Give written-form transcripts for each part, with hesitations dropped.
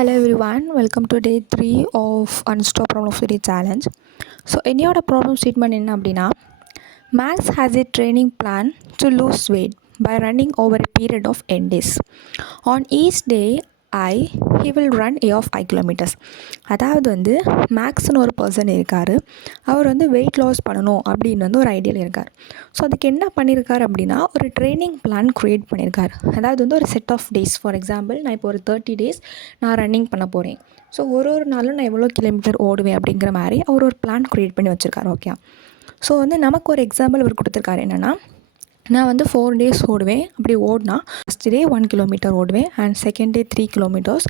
Hello everyone, welcome to day 3 of Unstop Problem of the Day challenge. So என்னோட problem statement என்ன அப்படின்னா, Max has a training plan to lose weight by running over a period of 10 days. On each day he will run a of 5 kilometers. அதாவது வந்து மேக்ஸ்னு ஒரு person இருக்கார். அவர் வந்து weight loss பண்ணணும் அப்படின்னு வந்து ஒரு ஐடியாவில் இருக்கார். ஸோ அதுக்கு என்ன பண்ணியிருக்கார் அப்படின்னா, ஒரு ட்ரைனிங் பிளான் க்ரியேட் பண்ணியிருக்கார். அதாவது வந்து ஒரு set of days. For example, நான் இப்போ ஒரு 30 டேஸ் நான் ரன்னிங் பண்ண போகிறேன். ஸோ ஒரு நாளும் நான் எவ்வளோ கிலோமீட்டர் ஓடுவேன் அப்படிங்கிற மாதிரி அவர் ஒரு பிளான் க்ரியேட் பண்ணி வச்சுருக்காரு. ஓகே, ஸோ வந்து நமக்கு ஒரு எக்ஸாம்பிள் அவர் கொடுத்துருக்காரு. என்னென்னா, நான் வந்து 4 டேஸ் ஓடுவேன். அப்படி ஓடினா ஃபஸ்ட் டே 1 கிலோமீட்டர் ஓடுவேன், and second day 3 kilometres,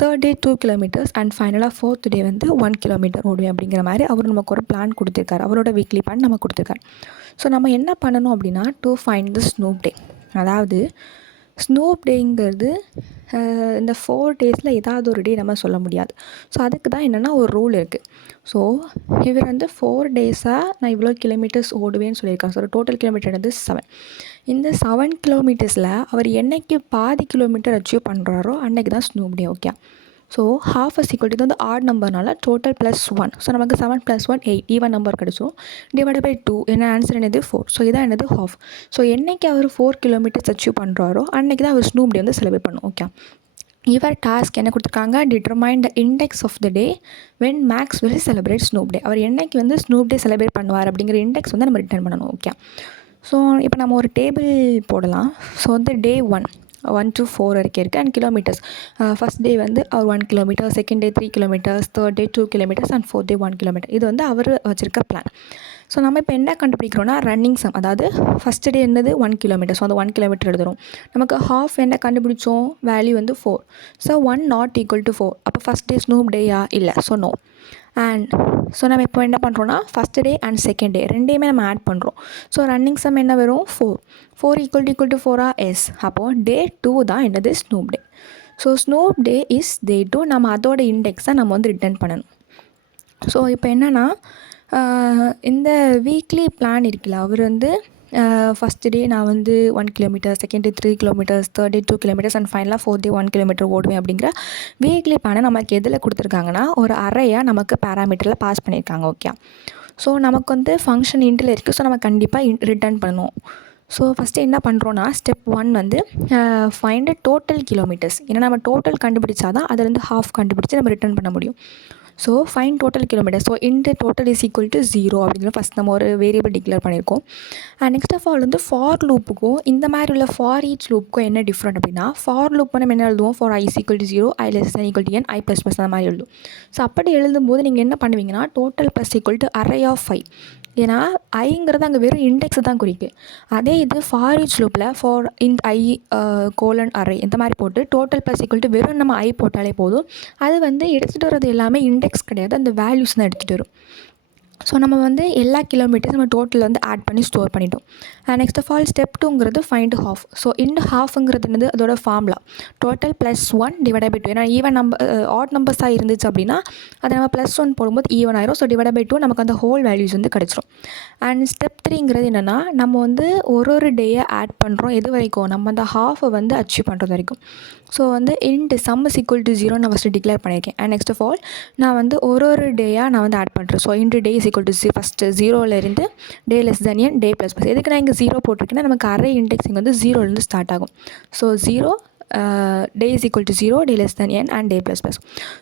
third day 2 kilometres, and ஃபைனலாக ஃபோர்த் டே வந்து 1 கிலோமீட்டர் ஓடுவேன் அப்படிங்கிற மாதிரி அவர் நமக்கு ஒரு பிளான் கொடுத்துருக்காரு. அவரோட வீக்லி பிளான் நமக்கு கொடுத்துருக்காரு. ஸோ நம்ம என்ன பண்ணணும் அப்படின்னா, டு ஃபைண்ட் த ஸ்னூப் டே. அதாவது ஸ்னூப் டேங்கிறது இந்த 4 டேஸில் ஏதாவது ஒரு டே நம்ம சொல்ல முடியாது. ஸோ அதுக்கு தான் என்னென்னா ஒரு ரூல் இருக்குது. ஸோ இவர் வந்து 4 டேஸாக நான் இவ்வளோ கிலோமீட்டர்ஸ் ஓடுவேன்னு சொல்லியிருக்காரு. ஸோ டோட்டல் கிலோமீட்டர் வந்து 7. இந்த 7 கிலோமீட்டர்ஸில் அவர் என்னைக்கு பாதி கிலோமீட்டர் அச்சீவ் பண்ணுறாரோ அன்றைக்கி தான் Snoop day. Okay, so half is equal to இது வந்து ஆட் நம்பர்னால டோட்டல் +1. ஸோ நமக்கு 7 + 1 8 ஈவன் நம்பர் கிடச்சோம். டிவைட் பை 2 என்ன ஆன்சர் என்னது 4. ஸோ இதான் என்னது ஹாஃப். ஸோ என்றைக்கு அவர் 4 கிலோமீட்டர்ஸ் அச்சீவ் பண்ணுறாரோ அன்றைக்கி தான் அவர் ஸ்னூப் டே வந்து செலிப்ரேட் பண்ணும். ஓகே, இவர் டாஸ்க் என்ன கொடுத்துருக்காங்க, determine the index of the day when Max will celebrate Snoop day. அவர் என்றைக்கு வந்து ஸ்னூப் டே செலிப்ரேட் பண்ணுவார் அப்படிங்கிற இண்டெக்ஸ் வந்து நம்ம ரிட்டர்ன் பண்ணணும். ஓகே, ஸோ இப்போ நம்ம ஒரு டேபிள் போடலாம். ஸோ வந்து டே 1 to 4 வரைக்கும் இருக்குது, அண்ட் கிலோமீட்டர்ஸ். ஃபஸ்ட் டே வந்து அவர் 1 kilometre, second day 3 kilometres, third day 2 kilometres, and fourth day 1 kilometre. இது வந்து அவர் வச்சுருக்க பிளான். ஸோ நம்ம இப்போ என்ன கண்டுபிடிக்கிறோன்னா, ரன்னிங் சம். அதாவது ஃபஸ்ட் டே என்னது 1 கிலோமீட்டர். ஸோ அந்த 1 கிலோமீட்டர் எழுதுகிறோம். நமக்கு ஹாஃப் என்ன கண்டுபிடிச்சோம், வேல்யூ வந்து 4. So 1 not equal to 4. அப்போ ஃபஸ்ட் டே ஸ்னூப் டேயா இல்லை. So no. அண்ட் ஸோ நம்ம இப்போ என்ன பண்ணுறோன்னா, first day and second day ரெண்டையுமே நம்ம ஆட் பண்ணுறோம். ஸோ ரன்னிங் சம் என்ன வரும், 4 ஈக்குவல் டு 4 எஸ். அப்போது டே 2 தான் என்னது Snoop day. So Snoop day is day 2. நம்ம அதோட இண்டெக்ஸை நம்ம வந்து ரிட்டர்ன் பண்ணணும். ஸோ இப்போ என்னென்னா, இந்த வீக்லி பிளான் இருக்குல்ல, அவர் வந்து ஃபஸ்ட் டே நான் வந்து 1 kilometre, second day 3 kilometres, third day 2 kilometres, and ஃபைனலாக ஃபோர்த் டே 1 கிலோமீட்டர் ஓடுவேன் அப்படிங்கிற வீக்லி பிளானை நமக்கு எதில் கொடுத்துருக்காங்கன்னா, ஒரு அறையாக நமக்கு பேராமீட்டரில் பாஸ் பண்ணியிருக்காங்க. ஓகே, ஸோ நமக்கு வந்து ஃபங்க்ஷன் இன்ட்டில் இருக்குது. ஸோ நம்ம கண்டிப்பாக ரிட்டர்ன் பண்ணணும். ஸோ ஃபஸ்ட்டு என்ன பண்ணுறோன்னா, ஸ்டெப் 1 வந்து ஃபைண்ட் டோட்டல் கிலோமீட்டர்ஸ். ஏன்னா நம்ம டோட்டல் கண்டுபிடிச்சா தான் அதுலேருந்து ஹாஃப் கண்டுபிடிச்சி நம்ம ரிட்டர்ன் பண்ண முடியும். So find total kilometre. So into total is equal to 0 அப்படின்னு ஃபஸ்ட் நம்ம ஒரு வேரியபிள் டிக்ளேர் பண்ணியிருக்கோம். அண்ட் நெக்ஸ்ட் ஆஃப் ஆல் வந்து ஃபார் லூப்புக்கும் இந்த மாதிரி உள்ள ஃபார் ஈச் லூப்புக்கும் என்ன டிஃப்ரெண்ட் அப்படின்னா, ஃபார் லூப் நம்ம என்ன எழுதுவோம், for i equal to 0, i less than equal to n, i ++ அந்த மாதிரி எழுதும். ஸோ அப்படி எழுதும்போது நீங்கள் என்ன பண்ணுவீங்கன்னா, total plus equal to array of 5. ஏன்னா ஐங்கிறது அங்கே வெறும் இண்டெக்ஸ் தான் குறிக்கு. அதே இது ஃபார் ஈச் லூப்பில் for in I colon array இந்த மாதிரி போட்டு டோட்டல் ப்ளஸ் ஈக்குவல் டு வெறும் நம்ம ஐ போட்டாலே போதும். அது வந்து எடுத்துகிட்டு வர்றது எல்லாமே இண்டெக்ஸ் கிடையாது, அந்த வேல்யூஸ் தான் எடுத்துகிட்டு வரும். ஸோ நம்ம வந்து எல்லா கிலோமீட்டர்ஸ் நம்ம டோட்டல் வந்து ஆட் பண்ணி ஸ்டோர் பண்ணிட்டோம். நெக்ஸ்ட் ஆஃப் ஆல் ஸ்டெப் 2ங்கிறது ஃபைண்ட் ஹாஃப். ஸோ இந்த ஹாஃப்ங்கிறது என்னது, அதோட ஃபார்முலா டோட்டல் +1 டிவைட் பை 2. ஏன்னா ஈவன் நம்பர் ஆட் நம்பர்ஸாக இருந்துச்சு அப்படின்னா அதை நம்ம +1 போடும்போது ஈவன் ஆயிரும். ஸோ டிவைட் பை 2 நமக்கு அந்த ஹோல் வேல்யூஸ் வந்து கிடச்சிரும். அண்ட் ஸ்டெப் 3ங்கிறது என்னென்னா, நம்ம வந்து ஒரு டேயை ஆட் பண்ணுறோம். எது வரைக்கும், நம்ம அந்த ஹாஃபை வந்து அச்சீவ் பண்ணுறது வரைக்கும். ஸோ வந்து int sum is equal to 0 நான் ஃபஸ்ட்டு டிக்ளேர் பண்ணியிருக்கேன். அண்ட் நெக்ஸ்ட் ஆஃப் ஆல் நான் வந்து ஒரு டேயாக நான் வந்து ஆட் பண்ணுறேன். So int d is equal to first 0லேருந்து d less than n, d ++. எதுக்கு நான் இங்கே 0 போட்டிருக்கேன்னா, நமக்கு அரே இண்டெக்ஸிங் வந்து 0லேருந்து ஸ்டார்ட் ஆகும். So 0 day is equal to 0, day less than n, and day ++.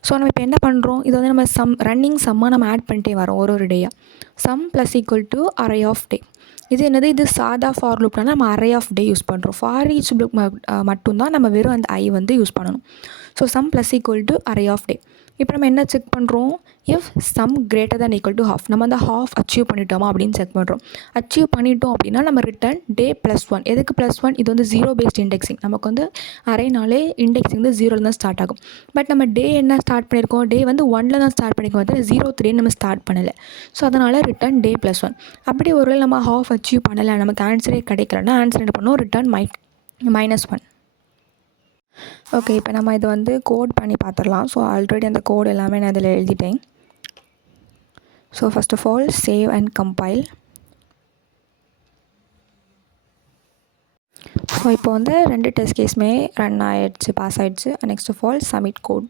So நம்ம இப்போ என்ன பண்ணுறோம், இது வந்து நம்ம ரன்னிங் சம்மாக நம்ம ஆட் பண்ணிட்டே வரோம் ஒரு டேயாக. Sum plus equal to array of d. இது என்னது, இது சாதா ஃபார் லூப்னால் நம்ம அரே ஆஃப் டே யூஸ் பண்ணுறோம். ஃபார் ஈச் லூப் மட்டும்தான் நம்ம வெறும் அந்த ஐ வந்து யூஸ் பண்ணணும். So sum plus equal to array of d. இப்போ நம்ம என்ன செக் பண்ணுறோம், if sum greater than equal to half. நம்ம அந்த ஹாஃப் அச்சீவ் பண்ணிட்டோமா அப்படின்னு செக் பண்ணுறோம். அச்சீவ் பண்ணிட்டோம் அப்படின்னா நம்ம ரிட்டர்ன் டே +1. எதுக்கு +1, இது வந்து 0 பேஸ்ட் இண்டெக்ஸிங். நமக்கு வந்து அரேனாலே இண்டெக்ஸிங் வந்து 0ல் தான் ஸ்டார்ட் ஆகும். பட் நம்ம டே என்ன ஸ்டார்ட் பண்ணியிருக்கோம், டே வந்து 1ல் தான் ஸ்டார்ட் பண்ணியிருக்கோம், வந்து 0 நம்ம ஸ்டார்ட் பண்ணலை. ஸோ அதனால் ரிட்டர்ன் டே +1. அப்படி ஒரு நம்ம ஹாஃப் அச்சீவ் பண்ணலை, நமக்கு ஆன்சரே கிடைக்கலன்னா ஆன்சர் என்ன பண்ணுவோம், ரிட்டர்ன் -1. ஓகே, இப்போ நம்ம இதை வந்து கோட் பண்ணி பார்த்துடலாம். ஸோ ஆல்ரெடி அந்த கோட் எல்லாமே நான் இதில் எழுதிட்டேன். So first of all save and compile. So இப்போ வந்து 2 டெஸ்ட் கேஸுமே ரன் ஆகிடுச்சு, பாஸ் ஆகிடுச்சு. Next of all submit code.